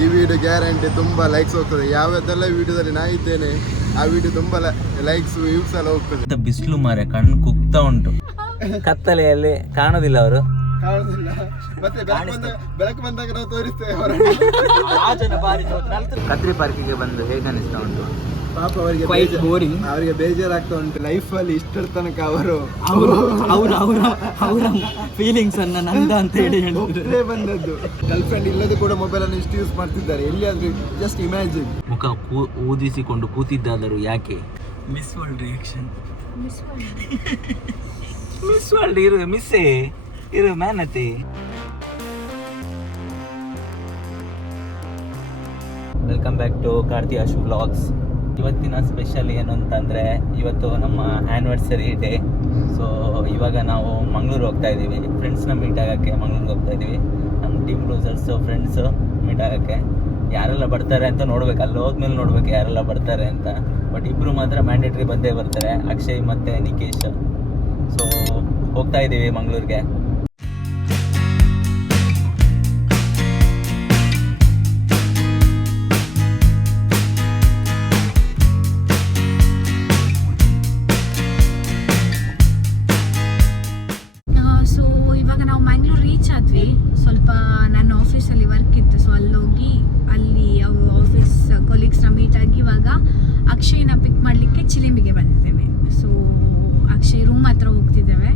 ಈ video guarantee ತುಂಬ likes ಹೋಗ್ತದೆ. ಯಾವ್ಯಾವ್ದೆಲ್ಲ ವಿಡಿಯೋದಲ್ಲಿ ನಾ ಇದ್ದೇನೆ ಆ ವಿಡಿಯೋ ತುಂಬ ಲೈಕ್ಸ್ ವ್ಯೂಸ್ ಎಲ್ಲ ಹೋಗ್ತದೆ. ಬಿಸಿಲು ಮಾರೆ ಕಣ್ಣು ಕುಗ್ತಾ ಉಂಟು. ಕತ್ತಲೆಯಲ್ಲಿ ಕಾಣೋದಿಲ್ಲ ಅವರು. ಕಾಣುದಿಲ್ಲ. ಮತ್ತೆ ಬೆಳಕು ಬಂದಾಗ ನಾವು ತೋರಿಸ್ತೇವೆ. ಕತ್ರಿ ಪಾರ್ಕಿಗೆ ಬಂದು ಹೇಗೆ ಅನಿಸ್ತಾ ಉಂಟು? ಪಾಪ ಅವರಿಗೆ ಬೇಜಾರಾಗ್ತಾ ಉಂಟು. ಲೈಫ್ ಅಲ್ಲಿ ಇಷ್ಟರ ತನಕ ಅವರ ಫೀಲಿಂಗ್ಸ್ ಅನ್ನ ನಂದ ಅಂತ ಹೇಳಿ ಒಬ್ಬರೇ ಬಂದದ್ದು. ಗರ್ಲ್ ಫ್ರೆಂಡ್ ಇಲ್ಲದೆ ಕೂಡ ಮೊಬೈಲ್ ಅನ್ನು ಇಷ್ಟು ಯೂಸ್ ಮಾಡ್ತಿದ್ದಾರೆ. ಎಲ್ಲಿಯಾದ್ರೂ ಜಸ್ಟ್ ಇಮ್ಯಾಜಿನ್. ಮುಖ ಊದಿಸಿಕೊಂಡು ಕೂತಿದ್ದಾದರೂ ಯಾಕೆ? Miss World reaction. Miss World ಇರು ಮ್ಯಾನತೆ. Welcome back to Karthi Ashu vlogs. ಇವತ್ತಿನ ಸ್ಪೆಷಲ್ ಏನು ಅಂತಂದರೆ, ಇವತ್ತು ನಮ್ಮ ಆ್ಯನಿವರ್ಸರಿ ಡೇ. ಸೊ ಇವಾಗ ನಾವು ಮಂಗಳೂರು ಹೋಗ್ತಾ ಇದ್ದೀವಿ. ಫ್ರೆಂಡ್ಸ್ನ ಮೀಟ್ ಆಗೋಕ್ಕೆ ಮಂಗಳೂರಿಗೆ ಹೋಗ್ತಾ ಇದ್ದೀವಿ. ನಮ್ಮ ಟೀಮ್ ಕ್ಲೋಸರ್ಸು ಫ್ರೆಂಡ್ಸು ಮೀಟ್ ಆಗೋಕ್ಕೆ. ಯಾರೆಲ್ಲ ಬರ್ತಾರೆ ಅಂತ ನೋಡ್ಬೇಕು, ಅಲ್ಲಿ ಹೋದ್ಮೇಲೆ ನೋಡ್ಬೇಕು ಯಾರೆಲ್ಲ ಬರ್ತಾರೆ ಅಂತ. ಬಟ್ ಇಬ್ಬರು ಮಾತ್ರ ಮ್ಯಾಂಡೇಟ್ರಿ ಬಂದೇ ಬರ್ತಾರೆ, ಅಕ್ಷಯ್ ಮತ್ತು ನಿಕೇಶ್. ಸೊ ಹೋಗ್ತಾ ಇದ್ದೀವಿ ಮಂಗಳೂರಿಗೆ. ಸ್ವಲ್ಪ ನನ್ನ ಆಫೀಸಲ್ಲಿ ವರ್ಕ್ ಇತ್ತು. ಸೊ ಅಲ್ಲೋಗಿ ಅಲ್ಲಿ ಆಫೀಸ್ ಕೊಲೀಗ್ಸ್ನ ಮೀಟ್ ಆಗಿ ಇವಾಗ ಅಕ್ಷಯ್ನ ಪಿಕ್ ಮಾಡಲಿಕ್ಕೆ ಚಿಲಿಮಿಗೆ ಬಂದಿದ್ದೇವೆ. ಸೊ ಅಕ್ಷಯ್ ರೂಮ್ ಹತ್ರ ಹೋಗ್ತಿದ್ದೇವೆ.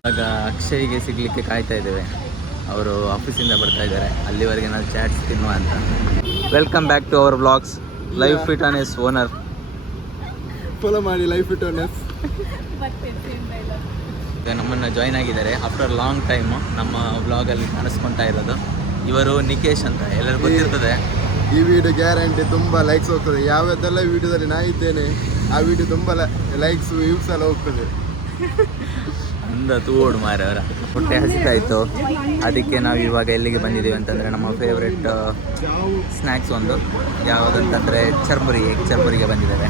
ಇವಾಗ ಅಕ್ಷಯ್ಗೆ ಸಿಗಲಿಕ್ಕೆ ಕಾಯ್ತಾ ಇದ್ದೇವೆ. ಅವರು ಆಫೀಸಿಂದ ಬರ್ತಾ ಇದ್ದಾರೆ. ಅಲ್ಲಿವರೆಗೆ ನಾವು ಚಾಟ್ಸ್ ತಿನ್ನುವ ಅಂತ. Welcome back to our vlogs. Life fitness owner follow ಮಾಡಿ ಲೈಫ್ ಫಿಟ್ನೆಸ್. ಈಗ ನಮ್ಮನ್ನು ಜಾಯ್ನ್ ಆಗಿದ್ದಾರೆ ಆಫ್ಟರ್ ಲಾಂಗ್ ಟೈಮು. ನಮ್ಮ ವ್ಲಾಗಲ್ಲಿ ಕಾಣಿಸ್ಕೊತಾ ಇರೋದು ಇವರು ನಿಕೇಶ್ ಅಂತ. ಎಲ್ಲರೂ ಗೊತ್ತಿರ್ತದೆ. ಈ ವಿಡಿಯೋ ಗ್ಯಾರಂಟಿ ತುಂಬ ಲೈಕ್ಸ್ ಹೋಗ್ತದೆ. ಯಾವ್ಯಾವ್ದೆಲ್ಲ ವಿಡಿಯೋದಲ್ಲಿ ನಾ ಇದ್ದೇನೆ ಆ ವಿಡಿಯೋ ತುಂಬ ಲೈಕ್ಸ್ ವ್ಯೂಸ್ ಎಲ್ಲ ಹೋಗ್ತದೆ. ಅಂದ ತೂಡು ಮಾರೆ ಅವರ ಹೊಟ್ಟೆ ಹಸಿತಾಯಿತು. ಅದಕ್ಕೆ ನಾವು ಇವಾಗ ಎಲ್ಲಿಗೆ ಬಂದಿದ್ದೀವಿ ಅಂತಂದರೆ, ನಮ್ಮ ಫೇವ್ರೆಟ್ ಸ್ನ್ಯಾಕ್ಸ್ ಒಂದು ಯಾವುದಂತಂದರೆ ಚರ್ಮುರಿ. ಎಗ್ ಚರ್ಮುರಿಗೆ ಬಂದಿದ್ದೇವೆ.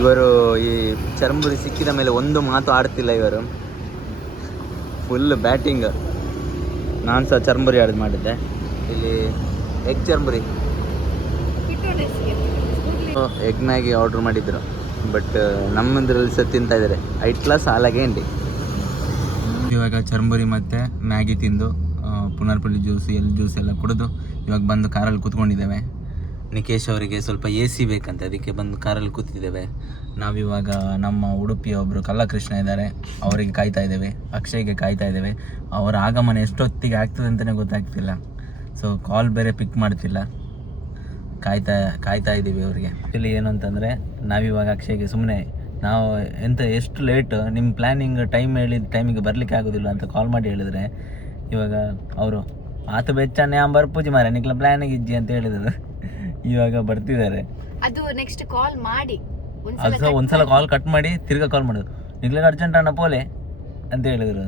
ಇವರು ಈ ಚರ್ಮುರಿ ಸಿಕ್ಕಿದ ಮೇಲೆ ಒಂದು ಮಾತು ಆಡ್ತಿಲ್ಲ. ಇವರು ಫುಲ್ ಬ್ಯಾಟಿಂಗ್. ನಾನು ಸಹ ಚರ್ಮುರಿ ಆಡೋದು ಮಾಡಿದ್ದೆ. ಇಲ್ಲಿ egg churmuri, egg Maggi order ಮಾಡಿದ್ರು. ಬಟ್ ನಮ್ಮದ್ರಲ್ಲಿ ಸಹ ತಿಂತಾ ಇದ್ದಾರೆ. ಐಟ್ ಕ್ಲಾಸ್ ಹಾಲಾಗೇಂಡಿ. ಇವಾಗ ಚರ್ಮುರಿ ಮತ್ತು ಮ್ಯಾಗಿ ತಿಂದು ಪುನರ್ಪಳ್ಳಿ ಜ್ಯೂಸ್ ಎಲ್ಲ ಕುಡಿದು ಇವಾಗ ಬಂದು ಕಾರಲ್ಲಿ ಕೂತ್ಕೊಂಡಿದ್ದೇವೆ. ನಿಕೇಶ್ ಅವರಿಗೆ ಸ್ವಲ್ಪ ಎ ಸಿ ಬೇಕಂತೆ, ಅದಕ್ಕೆ ಬಂದು ಕಾರಲ್ಲಿ ಕೂತಿದ್ದೇವೆ. ನಾವಿವಾಗ ನಮ್ಮ ಉಡುಪಿಯ ಒಬ್ಬರು ಕಲ್ಲಕೃಷ್ಣ ಇದ್ದಾರೆ, ಅವರಿಗೆ ಕಾಯ್ತಾ ಇದ್ದೇವೆ. ಅಕ್ಷಯ್ಗೆ ಕಾಯ್ತಾ ಇದ್ದೇವೆ. ಅವರ ಆಗಮನ ಎಷ್ಟೊತ್ತಿಗೆ ಆಗ್ತದೆ ಅಂತಲೇ ಗೊತ್ತಾಗ್ತಿಲ್ಲ. ಸೊ ಕಾಲ್ ಬೇರೆ ಪಿಕ್ ಮಾಡ್ತಿಲ್ಲ. ಕಾಯ್ತಾ ಇದ್ದೀವಿ ಅವರಿಗೆ. ಇಲ್ಲಿ ಏನು ಅಂತಂದರೆ, ನಾವಿವಾಗ ಅಕ್ಷಯ್ಗೆ ಸುಮ್ಮನೆ ನಾವು ಎಷ್ಟು ಲೇಟ್ ನಿಮ್ಮ ಪ್ಲ್ಯಾನಿಂಗ್ ಟೈಮ್ ಹೇಳಿದ ಟೈಮಿಗೆ ಬರಲಿಕ್ಕೆ ಆಗೋದಿಲ್ಲ ಅಂತ ಕಾಲ್ ಮಾಡಿ ಹೇಳಿದರೆ, ಇವಾಗ ಅವರು ಆತ ಬೆಚ್ಚನೆ ಅಂಬರ್ ಪೂಜೆ ಮಾರೆ ನಿಕ್ಲ ಪ್ಲ್ಯಾನಿಗೆ ಇಜ್ಜಿ ಅಂತ ಹೇಳಿದ್ರು. ಇವಾಗ ಬರ್ತಿದ್ದಾರೆ. ಅದು ನೆಕ್ಸ್ಟ್ ಕಾಲ್ ಮಾಡಿ ಅದು ಸಹ ಒಂದ್ಸಲ ಕಾಲ್ ಕಟ್ ಮಾಡಿ ತಿರ್ಗಾ ಕಾಲ್ ಮಾಡೋದು. ನಿಕ್ಲಿಗೆ ಅರ್ಜೆಂಟ್ ಅಣ್ಣ ಪೋಲೆ ಅಂತ ಹೇಳಿದ್ರು.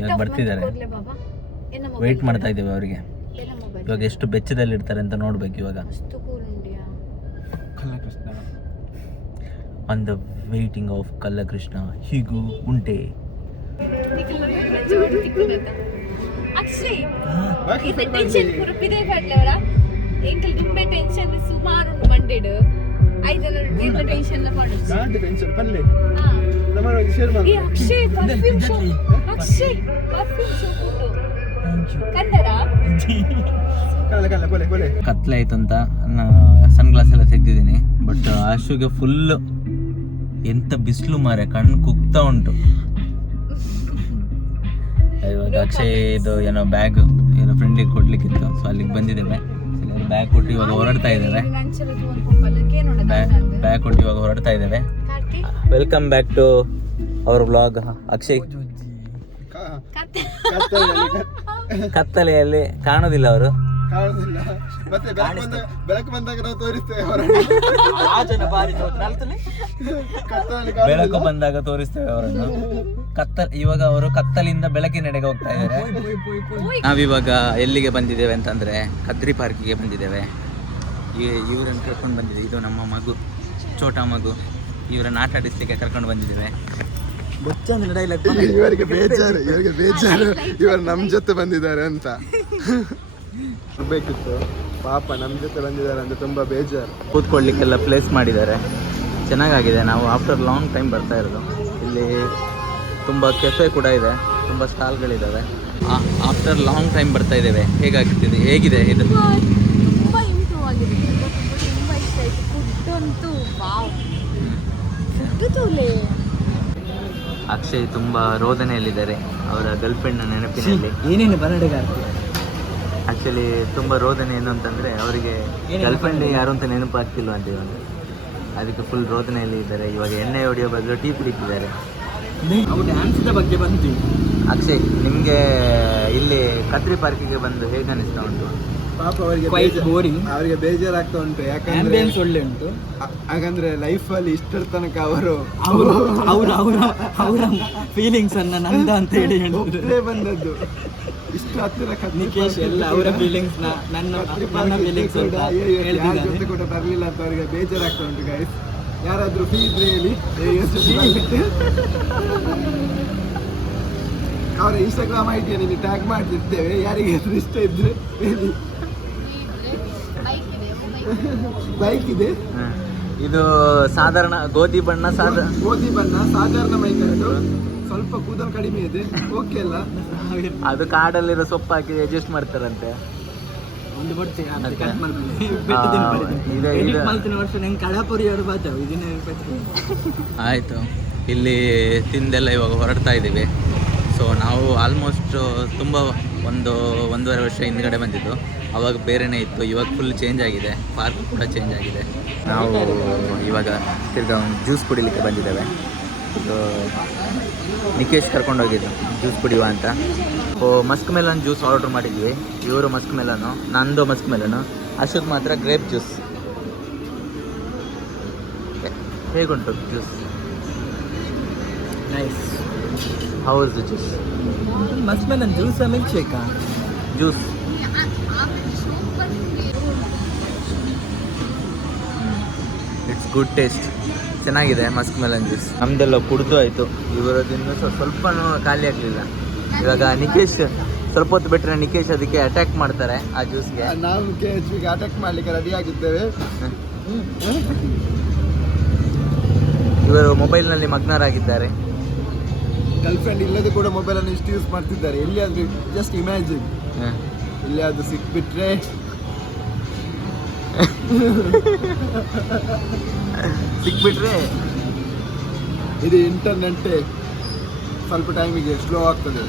ಇವಾಗ ಬರ್ತಿದ್ದಾರೆ. ವೆಯ್ಟ್ ಮಾಡ್ತಾ ಇದ್ದೇವೆ ಅವರಿಗೆ. ಇವಾಗ ಎಷ್ಟು ಬೆಚ್ಚದಲ್ಲಿ ಇರ್ತಾರೆ ಅಂತ ನೋಡ್ಬೇಕು. ಇವಾಗ ಆನ್ ದ ವೇಟಿಂಗ್ ಆಫ್ ಕಲ್ಲಕೃಷ್ಣ ಹೀಗೂ ಉಂಟೆ. ಸುಮಾರು ಮಂಡೆಡ್ 5 ಟೆನ್ಷನ್ ಕತ್ಲೆ ಆಯ್ತಂತ ಸನ್ ಗ್ಲಾಸ್ ಎಲ್ಲ ತೆಗ್ದಿದ್ದೀನಿ. ಬಟ್ ಅಶುಗೆ ಫುಲ್ ಎಂತ ಬಿಸಿಲು ಮಾರೆ ಕಣ್ಣು ಕುಗ್ತಾ ಉಂಟು. ಇವಾಗ ಅಕ್ಷಯ್ ಇದು ಏನೋ ಬ್ಯಾಗ್ ಏನೋ ಫ್ರೆಂಡಿಗೆ ಕೊಡ್ಲಿಕ್ಕಿತ್ತು. ಸೊ ಅಲ್ಲಿಗೆ ಬಂದಿದ್ದೇವೆ. ಬ್ಯಾಗ್ ಕೊಟ್ಟು ಇವಾಗ ಹೊರಡ್ತಾ ಇದ್ದೇವೆ. Welcome back to our vlog. Akshay ಕತ್ತಲೆಯಲ್ಲಿ ಕಾಣೋದಿಲ್ಲ ಅವರು. ಕಾಣುದಿಲ್ಲ. ಮತ್ತೆ ಬೆಳಕು ಬಂದಾಗ ನಾವು ತೋರಿಸ್ತೇವೆ ಅವರನ್ನು. ರಾಜನ ಬಾರಿ ನಾಲ್ಕಲ್ಲಿ ಕತ್ತಲಲ್ಲಿ ಬೆಳಕು ಕಾಣುದಿಲ್ಲ. ಬಂದಾಗ ತೋರಿಸ್ತೇವೆ ಅವರನ್ನು. ಇವಾಗ ಅವರು ಕತ್ತಲಿಂದ ಬೆಳಕಿನೆಡೆಗೆ ಹೋಗ್ತಾ ಇದ್ದಾರೆ. ನಾವಿವಾಗ ಎಲ್ಲಿಗೆ ಬಂದಿದ್ದೇವೆ ಅಂತಂದ್ರೆ ಕದ್ರಿ ಪಾರ್ಕಿಗೆ ಬಂದಿದ್ದೇವೆ. ಇವರನ್ನು ಕರ್ಕೊಂಡು ಬಂದಿದ್ದೀವಿ. ಇದು ನಮ್ಮ ಮಗು, ಛೋಟಾ ಮಗು. ಇವರನ್ನು ಆಟ ಆಡಿಸ್ಲಿಕ್ಕೆ ಕರ್ಕೊಂಡು ಬಂದಿದ್ದೇವೆ. ಇವರಿಗೆ ಬೇಜಾರು ಇವರು ನಮ್ಮ ಜೊತೆ ಬಂದಿದ್ದಾರೆ ಅಂತ ಬೇಕಿತ್ತು. ಪಾಪ ನಮ್ಮ ಜೊತೆ ಬಂದಿದ್ದಾರೆ ಅಂತ ತುಂಬಾ ಬೇಜಾರು. ಕೂತ್ಕೊಳ್ಳಿಕ್ಕೆಲ್ಲ ಪ್ಲೇಸ್ ಮಾಡಿದ್ದಾರೆ, ಚೆನ್ನಾಗಾಗಿದೆ. ನಾವು ಆಫ್ಟರ್ ಲಾಂಗ್ ಟೈಮ್ ಬರ್ತಾ ಇರೋದು. ಇಲ್ಲಿ ತುಂಬ ಕೆಫೆ ಕೂಡ ಇದೆ, ತುಂಬ ಸ್ಟಾಲ್ಗಳಿದ್ದಾವೆ. ಆಫ್ಟರ್ ಲಾಂಗ್ ಟೈಮ್ ಬರ್ತಾ ಇದ್ದೇವೆ. ಹೇಗಿದೆ ಇದು? ತುಂಬ ಇಂಪ್ರೂವ್ ಆಗಿದೆ. ತುಂಬ ಇಷ್ಟ ಆಯಿತು. ಫುಡ್ ಅಂತೂ ವಾವ್, ಫುಡ್ ತೋಲೆ. ಅಕ್ಷಯ್ ತುಂಬ ರೋದನೆಯಲ್ಲಿದ್ದಾರೆ ಅವರ ಗರ್ಲ್ಫ್ರೆಂಡ್ನ ನೆನಪಿನಲ್ಲಿ. ಏನೇನು ಕನ್ನಡಗಾರ ಆ್ಯಕ್ಚುಲಿ ತುಂಬ ರೋದನೆ ಏನು ಅಂತಂದರೆ ಅವರಿಗೆ ಗರ್ಲ್ಫ್ರೆಂಡ್ ಯಾರು ಅಂತ ನೆನಪಾಗ್ತಿಲ್ವ ಅಂತ ಇವಾಗ. ಅದಕ್ಕೆ ಫುಲ್ ರೋದನೆಯಲ್ಲಿ ಇದ್ದಾರೆ. ಇವಾಗ ಎಣ್ಣೆ ಹೊಡೆಯೋ ಬದಲು ಟೀ ಕುಡಿತಿದ್ದಾರೆ. ಅವ್ರು ಡ್ಯಾನ್ಸಿದ ಬಗ್ಗೆ ಬಂದ್ವಿ. ಅಕ್ಷಯ್, ನಿಮಗೆ ಇಲ್ಲಿ ಕದ್ರಿ ಪಾರ್ಕಿಗೆ ಬಂದು ಹೇಗೆ ಅನಿಸ್ತಾ ಉಂಟು? ಪಾಪ ಅವರಿಗೆ Quite boring. ಅವರಿಗೆ ಬೇಜಾರಾಗ್ತಾ ಉಂಟು. ಯಾಕಂದ್ರೆ ಆಂಬಿಯನ್ಸ್ ಒಳ್ಳೆ ಉಂಟು. ಯಾಕಂದ್ರೆ ಲೈಫಲ್ಲಿ ಇಷ್ಟರ ತನಕ ಅವರು ಅವರ ಫೀಲಿಂಗ್ಸ್ ಅನ್ನ ನಂದ ಅಂತ ಹೇಳಿ ಒಬ್ಬರೇ ಬಂದದ್ದು. ಇಷ್ಟು ಹತ್ತಿರ ನಿಕೇಶ್ ಎಲ್ಲ ಅವರ ಫೀಲಿಂಗ್ಸ್ ನನ್ನ ಫೀಲಿಂಗ್ಸ್ ಅಂತ ಯಾರ ಜೊತೆ ಕೂಡ ಬರ್ಲಿಲ್ಲ ಅಂತ ಅವರಿಗೆ ಬೇಜಾರಾಗ್ತಾ ಉಂಟು. ಗೈಸ್, ಯಾರಾದ್ರೂ ಫೀ ಇದ್ರೆ ಹೇಳಿ. ಅವರ ಇನ್ಸ್ಟಾಗ್ರಾಮ್ ಐಡಿಯಲ್ಲಿ ಟ್ಯಾಗ್ ಮಾಡ್ತಿರ್ತೇವೆ. ಯಾರಿಗೆ ಇಷ್ಟ ಇದ್ರೆ ಹೇಳಿ. ಬೈಕ್ ಇದೆ, ಇದು ಸಾಧಾರಣ ಗೋಧಿ ಬಣ್ಣ, ಸಾಧಾರಣ ಬೈಕ್. ಸ್ವಲ್ಪ ಕೂದಲು ಕಡಿಮೆ ಇದೆ, ಓಕೆ ಅಲ್ಲ? ಅದು ಕಾಡಲ್ಲಿರೋ ಸೊಪ್ಪು ಹಾಕಿ ಅಡ್ಜಸ್ಟ್ ಮಾಡ್ತಾರಂತೆ. ಒಂದು ಬಡ್ತೆ ಇದೆ. ಮಲ್ತಿನ ವರ್ಷ ನಂಗೆ ಕಡಪುರಿಯವರು ಬಾತಾವ ಇದನ್ನೇ ಆಯಿತು, ಇಲ್ಲಿ ತಿಂದೆಲ್ಲ ಇವಾಗ ಹೊರಡ್ತಾ ಇದ್ದೀವಿ. ಸೊ ನಾವು ಆಲ್ಮೋಸ್ಟ್ ತುಂಬ ಒಂದೂವರೆ ವರ್ಷ ಹಿಂದ್ಗಡೆ ಬಂದಿದ್ದು. ಅವಾಗ ಬೇರೆನೇ ಇತ್ತು, ಇವಾಗ ಫುಲ್ ಚೇಂಜ್ ಆಗಿದೆ. ಪಾರ್ಕ್ ಕೂಡ ಚೇಂಜ್ ಆಗಿದೆ. ನಾವು ಇವಾಗ ತಿರ್ಗಾ ಒಂದು ಜ್ಯೂಸ್ ಕುಡಿಲಿಕ್ಕೆ ಬಂದಿದ್ದೇವೆ. ಇದು ನಿಕೇಶ್ ಕರ್ಕೊಂಡೋಗಿದ್ದು ಜ್ಯೂಸ್ ಕುಡಿಯುವ ಅಂತ. ಮಸ್ಕ್ ಮೆಲನ್ ಜ್ಯೂಸ್ ಆರ್ಡ್ರ್ ಮಾಡಿದ್ವಿ. ಇವರು ಮಸ್ಕ್ ಮೆಲನು, ನಂದು ಮಸ್ಕ್ ಮೆಲನು, ಅಶೋಕ್ ಮಾತ್ರ ಗ್ರೇಪ್ ಜ್ಯೂಸ್. ಹೇಗುಂಟು juice? Nice. How is the juice? ಮಸ್ತ್ ಮೇಲೆ ಜ್ಯೂಸ್ ಮಿಲ್ಕ್ ಶೇಕಾ? ಜ್ಯೂಸ್ ಇಟ್ಸ್ ಗುಡ್ ಟೇಸ್ಟ್, ಚೆನ್ನಾಗಿದೆ ಮಸ್ಕ್ ಮೆಲನ್ ಜ್ಯೂಸ್. ನಮ್ದೆಲ್ಲ ಕುಡಿದು ಆಯಿತು. ಇವರದ್ದು ಇನ್ನೂ ಸ್ವಲ್ಪ ಖಾಲಿ ಆಗಲಿಲ್ಲ. ಇವಾಗ ನಿಕೇಶ್ ಸ್ವಲ್ಪ ಹೊತ್ತು ಬಿಟ್ಟರೆ ನಿಕೇಶ್ ಅದಕ್ಕೆ ಅಟ್ಯಾಕ್ ಮಾಡ್ತಾರೆ ಆ ಜ್ಯೂಸ್ಗೆ. ನಾವು KHPಗೆ ಅಟ್ಯಾಕ್ ಮಾಡಲಿಕ್ಕೆ ರೆಡಿ ಆಗಿದ್ದೇವೆ. ಇವರು ಮೊಬೈಲ್ನಲ್ಲಿ ಮಗ್ನರಾಗಿದ್ದಾರೆ. ಗರ್ಲ್ಫ್ರೆಂಡ್ ಇಲ್ಲದೆ ಕೂಡ ಮೊಬೈಲನ್ನು ಇಷ್ಟು ಯೂಸ್ ಮಾಡ್ತಿದ್ದಾರೆ. ಎಲ್ಲಿಯಾದ್ರೂ ಜಸ್ಟ್ ಇಮ್ಯಾಜಿನ್, ಎಲ್ಲಿಯಾದ್ರೂ ಸಿಕ್ಬಿಟ್ರೆ ಇದು ಇಂಟರ್ನೆಟ್ ಸ್ವಲ್ಪ ಟೈಮಿಗೆ ಸ್ಲೋ ಆಗ್ತದೆ.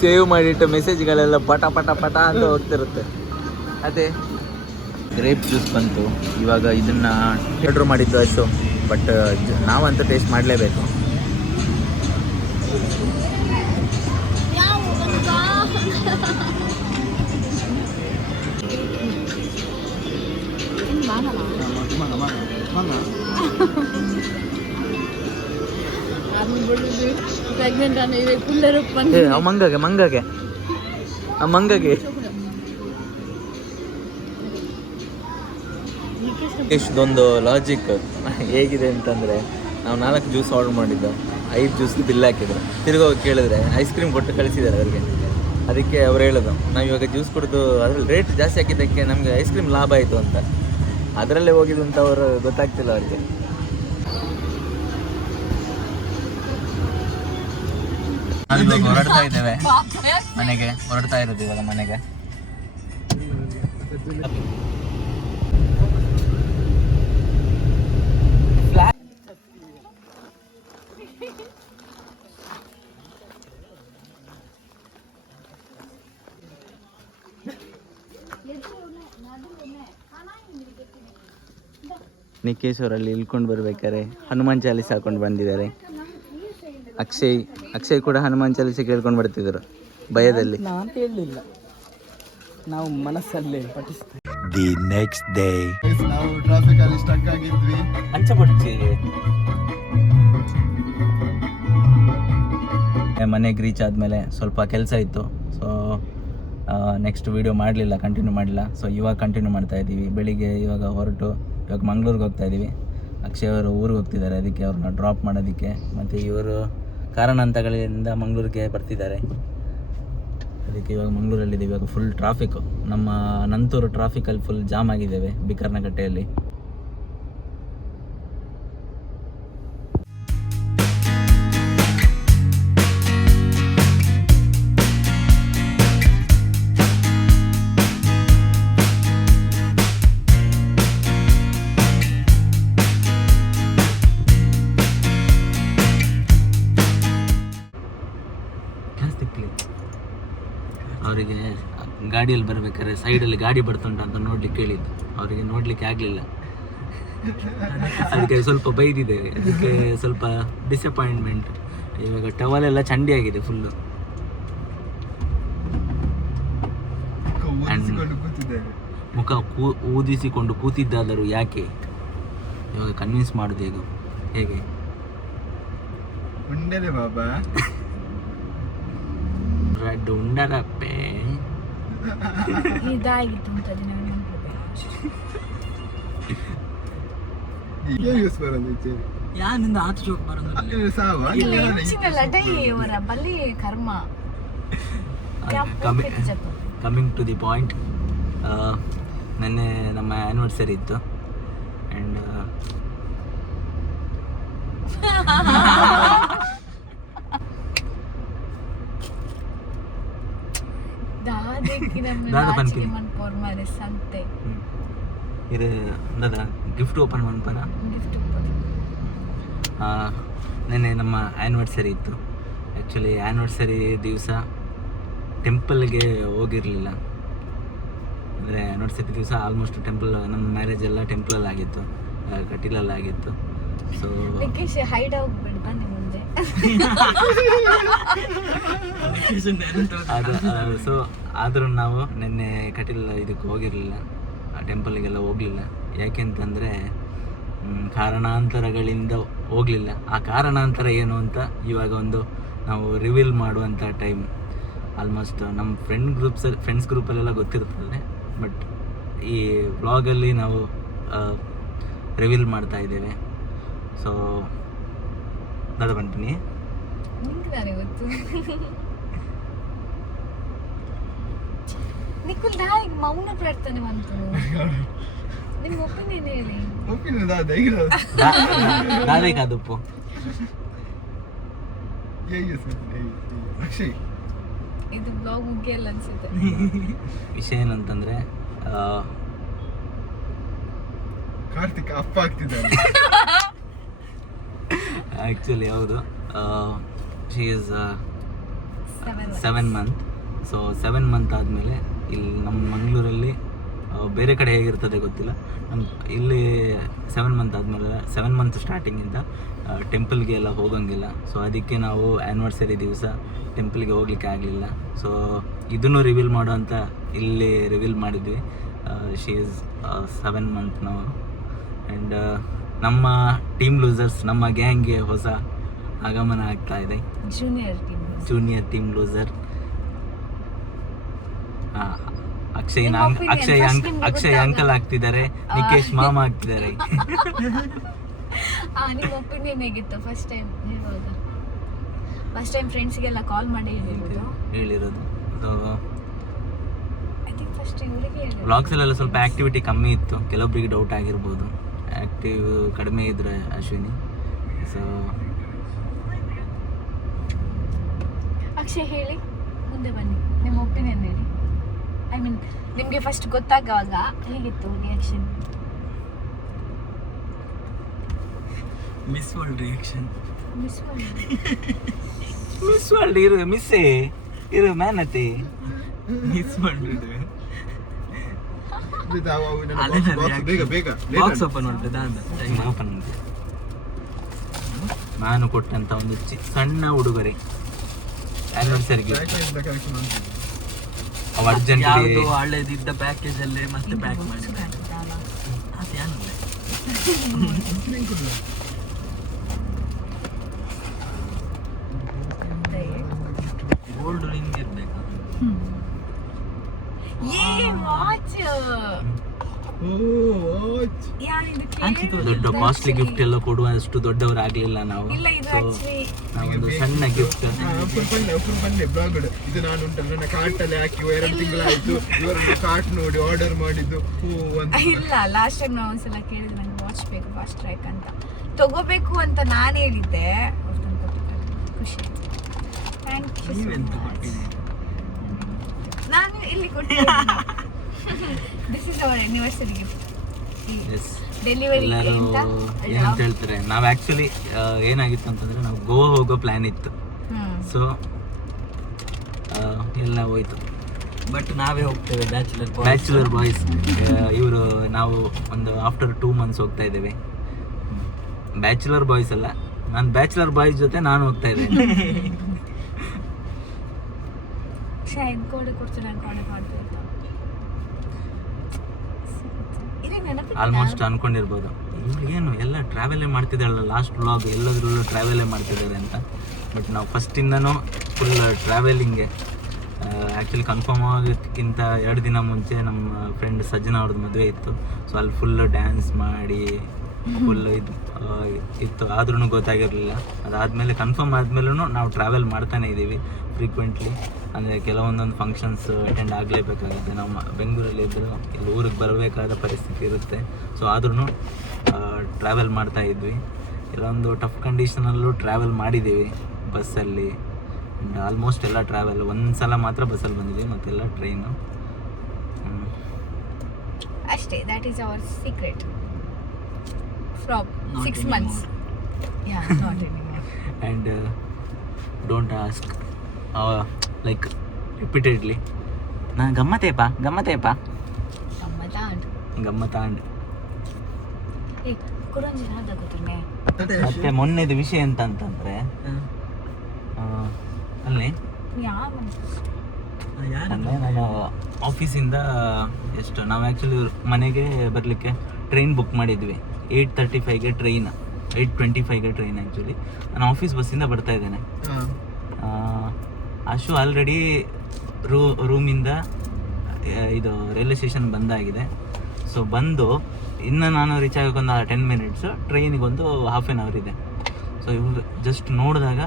ಸೇವ್ ಮಾಡಿಟ್ಟು ಮೆಸೇಜ್ಗಳೆಲ್ಲ ಪಟ ಪಟ ಪಟ ಅಂತ ಹೋಗ್ತಿರುತ್ತೆ. ಅದೇ ಗ್ರೇಪ್ ಜ್ಯೂಸ್ ಬಂತು. ಇವಾಗ ಇದನ್ನು ಆರ್ಡ್ರ್ ಮಾಡಿದ್ದು ಅಷ್ಟು, ಬಟ್ ನಾವಂತೂ ಟೇಸ್ಟ್ ಮಾಡಲೇಬೇಕು. ಮಂಗಗೆ ಎಷ್ಟೊಂದು ಲಾಜಿಕ್ ಹೇಗಿದೆ ಅಂತಂದರೆ, ನಾವು 4 ಜ್ಯೂಸ್ ಆರ್ಡರ್ ಮಾಡಿದ್ದು, 5 ಜ್ಯೂಸ್ ಬಿಲ್ ಹಾಕಿದ್ರು. ತಿರ್ಗೋಗಿ ಕೇಳಿದ್ರೆ ಐಸ್ ಕ್ರೀಮ್ ಕೊಟ್ಟು ಕಳಿಸಿದ್ದಾರೆ ಅವರಿಗೆ. ಅದಕ್ಕೆ ಅವ್ರು ಹೇಳೋದು, ನಾವು ಇವಾಗ ಜ್ಯೂಸ್ ಕುಡಿದು ಅದ್ರಲ್ಲಿ ರೇಟ್ ಜಾಸ್ತಿ ಹಾಕಿದ್ದಕ್ಕೆ ನಮಗೆ ಐಸ್ ಕ್ರೀಮ್ ಲಾಭ ಆಯಿತು ಅಂತ. ಅದರಲ್ಲೇ ಹೋಗಿದ್ದು ಅಂತ ಅವರು ಗೊತ್ತಾಗ್ತಿಲ್ಲ ಅವರಿಗೆ. ನಾವಿವಾಗ ಹೊರಡ್ತಾ ಇದ್ದೇವೆ ಮನೆಗೆ. ಹೊರಡ್ತಾ ಇರೋದು ಇವಾಗ ಮನೆಗೆ. ನಿಕೇಶ್ವರಲ್ಲಿ ಇಳ್ಕೊಂಡು ಬರ್ಬೇಕಾದ್ರೆ ಹನುಮಾನ್ ಚಾಲೀಸ್ ಹಾಕೊಂಡು ಬಂದಿದ್ದಾರೆ. ಅಕ್ಷಯ್ ಕೂಡ ಹನುಮಾನ್ ಚಾಲೀಸ ಕೇಳ್ಕೊಂಡು ಬರ್ತಿದ್ರು ಭಯದಲ್ಲಿ. ನಾನು ಕೇಳಲಿಲ್ಲ. ನಾವು ಮನಸ್ಸಲ್ಲಿ ಪಠಿಸ್ತೇವೆ. The next day. ನಾವು ಟ್ರಾಫಿಕ್ ಅಲ್ಲಿ ಸ್ಟಕ್ ಆಗಿದ್ವಿ. ಮನೆಗೆ ರೀಚ್ ಆದಮೇಲೆ ಸ್ವಲ್ಪ ಕೆಲಸ ಇತ್ತು, ಸೊ ನೆಕ್ಸ್ಟ್ ವೀಡಿಯೋ ಮಾಡಲಿಲ್ಲ, ಕಂಟಿನ್ಯೂ ಮಾಡಲಿಲ್ಲ. ಸೊ ಇವಾಗ ಕಂಟಿನ್ಯೂ ಮಾಡ್ತಾ ಇದ್ದೀವಿ. ಬೆಳಿಗ್ಗೆ ಇವಾಗ ಹೊರಟು ಇವಾಗ ಮಂಗ್ಳೂರಿಗೆ ಹೋಗ್ತಾ ಇದ್ದೀವಿ. ಅಕ್ಷಯ್ ಅವರು ಊರಿಗೆ ಹೋಗ್ತಿದ್ದಾರೆ, ಅದಕ್ಕೆ ಅವ್ರನ್ನ ಡ್ರಾಪ್ ಮಾಡೋದಕ್ಕೆ. ಮತ್ತು ಇವರು ಕಾರಣಾಂತರಗಳಿಂದ ಮಂಗಳೂರಿಗೆ ಬರ್ತಿದ್ದಾರೆ, ಅದಕ್ಕೆ ಇವಾಗ ಮಂಗಳೂರಲ್ಲಿದ್ದೀವಿ. ಇವಾಗ ಫುಲ್ ಟ್ರಾಫಿಕ್ಕು, ನಮ್ಮ ನಂತೂರು ಟ್ರಾಫಿಕಲ್ಲಿ ಫುಲ್ ಜಾಮ್ ಆಗಿದ್ದೇವೆ ಬಿಕರ್ನಕಟ್ಟೆಯಲ್ಲಿ. ಅವರಿಗೆ ಗಾಡಿಯಲ್ಲಿ ಬರ್ಬೇಕಾದ್ರೆ ಸೈಡಲ್ಲಿ ಗಾಡಿ ಬರ್ತುಂಟ ಅಂತ ನೋಡ್ಲಿಕ್ಕೆ ಹೇಳಿದ್ದು, ಅವರಿಗೆ ನೋಡ್ಲಿಕ್ಕೆ ಆಗಲಿಲ್ಲ. ಅದಕ್ಕೆ ಸ್ವಲ್ಪ ಬೈದಿದ್ದೇವೆ, ಅದಕ್ಕೆ ಸ್ವಲ್ಪ ಡಿಸಪಾಯಿಂಟ್ಮೆಂಟ್. ಇವಾಗ ಟವಲೆಲ್ಲ ಚಂಡಿ ಆಗಿದೆ ಫುಲ್ಲು. ಮುಖ ಊದಿಸಿಕೊಂಡು ಕೂತಿದ್ದಾದರೂ ಯಾಕೆ, ಇವಾಗ ಕನ್ವಿನ್ಸ್ ಮಾಡೋದು ಹೇಗೆ? ಉಂಡಲೆ ಬಾಬಾ ಉಂಡರಪ್ಪೆ ಇದಾಗಿತ್ತು ಅಂತ ಯಾನಿಂದ ಆತ ಜೋಕ್ ಬಲ್ಲಿ ಕರ್ಮ. ಕಮಿಂಗ್ ಟು ದಿ ಪಾಯಿಂಟ್, ನೆನ್ನೆ ನಮ್ಮ ಆ್ಯನಿವರ್ಸರಿ ಇತ್ತು ಆ್ಯಂಡ್ ಇದು ದಾದಾ ಗಿಫ್ಟ್ ಓಪನ್ ಮಾಡ್ಪಾನ. ನೆನ್ನೆ ನಮ್ಮ ಆ್ಯನಿವರ್ಸರಿ ಇತ್ತು. ಆ್ಯಕ್ಚುಲಿ ಆ್ಯನಿವರ್ಸರಿ ದಿವಸ ಟೆಂಪಲ್ಗೆ ಹೋಗಿರಲಿಲ್ಲ. ಅಂದರೆ ಆ್ಯನಿವರ್ಸರಿ ದಿವಸ ಆಲ್ಮೋಸ್ಟ್ ಟೆಂಪಲ್, ನಮ್ಮ ಮ್ಯಾರೇಜ್ ಎಲ್ಲ ಟೆಂಪಲಲ್ಲಿ ಆಗಿತ್ತು, ಕಟೀಲಲ್ಲಿ ಆಗಿತ್ತು. ಸೊ ಸೊ ಆದರೂ ನಾವು ನಿನ್ನೆ ಕಟೀಲ್ ಇದಕ್ಕೆ ಹೋಗಿರಲಿಲ್ಲ, ಆ ಟೆಂಪಲ್ಗೆಲ್ಲ ಹೋಗಲಿಲ್ಲ. ಯಾಕೆಂತಂದರೆ ಕಾರಣಾಂತರಗಳಿಂದ ಹೋಗಲಿಲ್ಲ. ಆ ಕಾರಣಾಂತರ ಏನು ಅಂತ ಇವಾಗ ಒಂದು ನಾವು ರಿವೀಲ್ ಮಾಡುವಂಥ ಟೈಮ್. ಆಲ್ಮೋಸ್ಟ್ ನಮ್ಮ ಫ್ರೆಂಡ್ಸ್ ಗ್ರೂಪಲ್ಲೆಲ್ಲ ಗೊತ್ತಿರ್ತದೆ, ಬಟ್ ಈ ವ್ಲಾಗಲ್ಲಿ ನಾವು ರಿವೀಲ್ ಮಾಡ್ತಾ ಇದ್ದೇವೆ. ಸೊ ದಾದಾ ಬನ್ನಿ. ನಿಖಿಲ್ ಮೌನ ಪ್ರಾರ್ಥನೆ ಬಂತು. ನಿಮ್ಮ ಒಪಿನಿಯನ್ ಹೇಳಿ. ದಾದೆ ಕಾದುಪ್ಪು ಇದು ಬ್ಲಾಗ್ ಮುಗಿಯಲ್ಲ ಅನ್ಸುತ್ತೆ. ವಿಷಯ ಏನಂತಂದ್ರೆ ಕಾರ್ತಿಕ್ ಅಪ್ಪ ಆಗ್ತಿದ್ದಾರೆ. ಆ್ಯಕ್ಚುಲಿ ಹೌದು, she is 7 month. So 7 month ಆದಮೇಲೆ ಇಲ್ಲಿ ನಮ್ಮ ಮಂಗಳೂರಲ್ಲಿ, ಬೇರೆ ಕಡೆ ಹೇಗಿರ್ತದೆ ಗೊತ್ತಿಲ್ಲ, ನಮ್ಮ ಇಲ್ಲಿ 7 ಮಂತ್ ಆದಮೇಲೆ 7 ಮಂತ್ ಸ್ಟಾರ್ಟಿಂಗಿಂದ ಟೆಂಪಲ್ಗೆ ಎಲ್ಲ ಹೋಗಂಗಿಲ್ಲ. ಸೊ ಅದಕ್ಕೆ ನಾವು ಆ್ಯನಿವರ್ಸರಿ ದಿವಸ ಟೆಂಪಲ್ಗೆ ಹೋಗ್ಲಿಕ್ಕೆ ಆಗಲಿಲ್ಲ. ಸೊ ಇದನ್ನು ರಿವೀಲ್ ಮಾಡೋ ಅಂತ ಇಲ್ಲಿ ರಿವೀಲ್ ಮಾಡಿದ್ವಿ. ಶಿ ಈಸ್ 7 ಮಂತ್ ನಾವು. ಆ್ಯಂಡ್ ನಮ್ಮ ಟೀಮ್ ಲೂಸರ್ಸ್, ನಮ್ಮ ಗ್ಯಾಂಗ್ಗೆ ಹೊಸ ಆಗಮನ ಆಗ್ತಾ ಇದೆ. Junior team loser Akshay uncle ಆಗ್ತಿದ್ದಾರೆ, ನಿಕೇಶ್ ಮಾಮ ಆಗ್ತಿದ್ದಾರೆ. ನಿಮ್ಮ ಒಪಿನಿಯನ್ ಹೇಗಿತ್ತು ಫಸ್ಟ್ ಟೈಮ್ ಹೇಳುವಾಗ? ಫಸ್ಟ್ ಟೈಮ್ ಫ್ರೆಂಡ್ಸ್ಗೆಲ್ಲ ಕಾಲ್ ಮಾಡಿ ಹೇಳಿರೋದು. ಸೊ ಐ ಥಿಂಕ್ ಫಸ್ಟ್ ಇವರಿಗೆ ವ್ಲಾಗ್ಸಲ್ಲೆಲ್ಲ ಸ್ವಲ್ಪ ಆ್ಯಕ್ಟಿವಿಟಿ ಕಮ್ಮಿ ಇತ್ತು, ಕೆಲವೊಬ್ಬರಿಗೆ ಡೌಟ್ ಆಗಿರ್ಬೋದು, ಆ್ಯಕ್ಟಿವ್ ಕಡಿಮೆ ಇದ್ರೆ ಅಶ್ವಿನಿ. ಸೊ ಅಕ್ಷಯ್ ಹೇಳಿ, ಮುಂದೆ ಬನ್ನಿ, ನಿಮ್ಮ ಒಪಿನಿಯನ್ ಹೇಳಿ. ಐ ಮೀನ್ ನಿಮಗೆ ಫಸ್ಟ್ ಗೊತ್ತಾಗುವಾಗ ಹೇಗಿತ್ತು reaction? Miss World reaction. Miss World ಮಿಸ್ಸೇ ಇರು ಮ್ಯಾನತೆ. ಮಿಸ್ ವರ್ಲ್ಡ್ ಇದೆ. ಬಾಕ್ಸ್ ಓಪನ್ ಮಾಡ್ತದ ಅಂತ ಓಪನ್ ಮಾಡಿ. ನಾನು ಕೊಟ್ಟಂತ ಒಂದು ಸಣ್ಣ ಉಡುಗೊರೆ ಆ್ಯನಿವರ್ಸರಿಗೆ. ಅವು ಅರ್ಜೆಂಟ್ಲಿ ಯಾವುದು ಹಳೇದಿದ್ದ ಪ್ಯಾಕೇಜ್ ಅಲ್ಲೇ ಮತ್ತೆ ಪ್ಯಾಕ್ ಮಾಡಿದ್ದಾರೆ ಅದೇನು ಗೋಲ್ಡ್ ರಿಂಗ್ ಇರ್ಬೇಕು. ದೊಡ್ಡ ಕಾಸ್ಟ್ಲಿ ಗಿಫ್ಟ್ ಎಲ್ಲ ಕೊಡುವಷ್ಟು ದೊಡ್ಡವರಾಗ್ಲಿಲ್ಲ ನಾವು. ಇಲ್ಲ ಇದು So, ಆಕ್ಚುಲಿ ನಾವೊಂದು ಸಣ್ಣ ಗಿಫ್ಟ್. ಬ್ಲಾಗ್ ಇದು ನಾನು ಉಂಟಲ್ಲ ನನ್ನ ಕಾರ್ಟ್ ಅಲ್ಲಿ ಹಾಕಿ 2 ತಿಂಗಳಾಯ್ತು ಇವರನ್ನು ಕಾರ್ಟ್ ನೋಡಿ ಆರ್ಡರ್ ಮಾಡಿದ್ದು ಇಲ್ಲ ಲಾಸ್ಟ್ ಟೈಮ್ ನಾವು ಒಂದ್ಸಲ ಕೇಳಿದ್ರೆ ನಂಗೆ ವಾಚ್ ಬೇಕು ಫಾಸ್ಟ್ ಟ್ರ್ಯಾಕ್ ಅಂತ ತಗೋಬೇಕು ಅಂತ ನಾನು ಹೇಳಿದ್ದೆ. ಅವ್ರು ತಂದು ಕೊಟ್ಟಿದ್ದಾರೆ. ಖುಷಿ ಆಯ್ತು. Thank you. ನೀವೆಂತ ಕೊಟ್ಟಿದ್ದೀರಿ? ನಾನು ಇಲ್ಲಿ ಕೊಟ್ಟಿದ್ದೀನಿ. This is our anniversary gift. Yes. Delivery ಎಲ್ಲರೂ ಅಂತ ಏನಂತ ಹೇಳ್ತಾರೆ, ನಾವು ಆ್ಯಕ್ಚುಲಿ ಏನಾಗಿತ್ತು ಅಂತಂದರೆ ನಾವು ಗೋವಾ ಹೋಗೋ ಪ್ಲ್ಯಾನ್ ಇತ್ತು. ಸೊ ಎಲ್ಲ ಹೋಯ್ತು. ಬಟ್ ನಾವೇ ಹೋಗ್ತೇವೆ ಬ್ಯಾಚುಲರ್ ಬಾಯ್ಸ್ ಇವರು ನಾವು ಒಂದು ಆಫ್ಟರ್ 2 months ಹೋಗ್ತಾ ಇದ್ದೇವೆ. ಬ್ಯಾಚುಲರ್ ಬಾಯ್ಸ್ ಅಲ್ಲ, ನಾನು ಬ್ಯಾಚುಲರ್ ಬಾಯ್ಸ್ ಜೊತೆ ನಾನು ಹೋಗ್ತಾ ಇದ್ದೇನೆ. ಕೋಡೆ ಕೊಡ್ತೀನಿ ನಾನು ಕಾಂಟ್ಯಾಕ್ಟ್ ಮಾಡ್ತೀನಿ. ಆಲ್ಮೋಸ್ಟ್ ಅನ್ಕೊಂಡಿರ್ಬೋದು ಏನು ಎಲ್ಲ ಟ್ರಾವೆಲೇ ಮಾಡ್ತಿದ್ದಾಳಲ್ಲ, ಲಾಸ್ಟ್ ವ್ಲಾಗ್ ಎಲ್ಲದರಲ್ಲೂ ಟ್ರಾವೆಲೇ ಮಾಡ್ತಿದ್ದಾರೆ ಅಂತ. ಬಟ್ ನಾವು ಫಸ್ಟಿಂದನೂ ಫುಲ್ ಟ್ರಾವೆಲಿಂಗೆ. ಆ್ಯಕ್ಚುಲಿ ಕನ್ಫರ್ಮ್ ಆಗೋದಕ್ಕಿಂತ 2 ದಿನ ಮುಂಚೆ ನಮ್ಮ ಫ್ರೆಂಡ್ ಸಜ್ಜನ ಅವ್ರದ್ದು ಮದುವೆ ಇತ್ತು. ಸೊ ಅಲ್ಲಿ ಫುಲ್ ಡ್ಯಾನ್ಸ್ ಮಾಡಿ ಫುಲ್ ಇತ್ತು, ಆದ್ರೂ ಗೊತ್ತಾಗಿರಲಿಲ್ಲ. ಅದಾದಮೇಲೆ ಕನ್ಫರ್ಮ್ ಆದಮೇಲೂ ನಾವು ಟ್ರಾವೆಲ್ ಮಾಡ್ತಾನೇ ಇದ್ದೀವಿ ಫ್ರೀಕ್ವೆಂಟ್ಲಿ. ಅಂದರೆ ಕೆಲವೊಂದೊಂದು ಫಂಕ್ಷನ್ಸ್ ಅಟೆಂಡ್ ಆಗಲೇಬೇಕಾಗುತ್ತೆ. ನಾವು ಬೆಂಗಳೂರಲ್ಲಿ ಇದ್ದರೂ ಇಲ್ಲಿ ಊರಿಗೆ ಬರಬೇಕಾದ ಪರಿಸ್ಥಿತಿ ಇರುತ್ತೆ. ಸೊ ಆದ್ರೂ ಟ್ರಾವೆಲ್ ಮಾಡ್ತಾ ಇದ್ವಿ. ಕೆಲವೊಂದು ಟಫ್ ಕಂಡೀಷನಲ್ಲೂ ಟ್ರಾವೆಲ್ ಮಾಡಿದ್ದೀವಿ ಬಸ್ಸಲ್ಲಿ. ಆಲ್ಮೋಸ್ಟ್ ಎಲ್ಲ ಟ್ರಾವೆಲ್ ಒಂದು ಸಲ ಮಾತ್ರ ಬಸ್ಸಲ್ಲಿ ಬಂದಿದ್ದೀವಿ, ಮತ್ತೆಲ್ಲ ಟ್ರೈನು ಅಷ್ಟೇ. That is our secret from Not 6 months. Yeah, not anymore. And don't ask like repeatedly ನಾನು ಗಮ್ಮತ್ತೇಪ ಗಮ್ಮತ್ತಾಂಡ್. ಏ ಕುರಂಜಿ ನಾದ ಗೊತ್ತನೆ. ಮತ್ತೆ ಮೊನ್ನೆದು ವಿಷಯ ಎಂತ ಅಂತಂದರೆ ಅಲ್ಲಿ ಅಂದರೆ ನಾನು ಆಫೀಸಿಂದ ಎಷ್ಟು ನಾವು ಆ್ಯಕ್ಚುಲಿ ಮನೆಗೆ ಬರಲಿಕ್ಕೆ ಟ್ರೈನ್ ಬುಕ್ ಮಾಡಿದ್ವಿ. 8:35ಗೆ ಟ್ರೈನ್, 8:25ಗೆ ಟ್ರೈನ್. ಆ್ಯಕ್ಚುಲಿ ನಾನು ಆಫೀಸ್ ಬಸ್ಸಿಂದ ಬರ್ತಾ ಇದ್ದೇನೆ. ಅಶು ಆಲ್ರೆಡಿ ರೂಮಿಂದ ಇದು ರೈಲ್ವೆ ಸ್ಟೇಷನ್ ಬಂದಾಗಿದೆ. ಸೊ ಬಂದು ಇನ್ನು ನಾನು ರೀಚ್ ಆಗೋಕ್ಕೊಂದು 10 minutes, ಟ್ರೈನಿಗೊಂದು 1/2 hour ಇದೆ. ಸೊ ಇವಾಗ ಜಸ್ಟ್ ನೋಡಿದಾಗ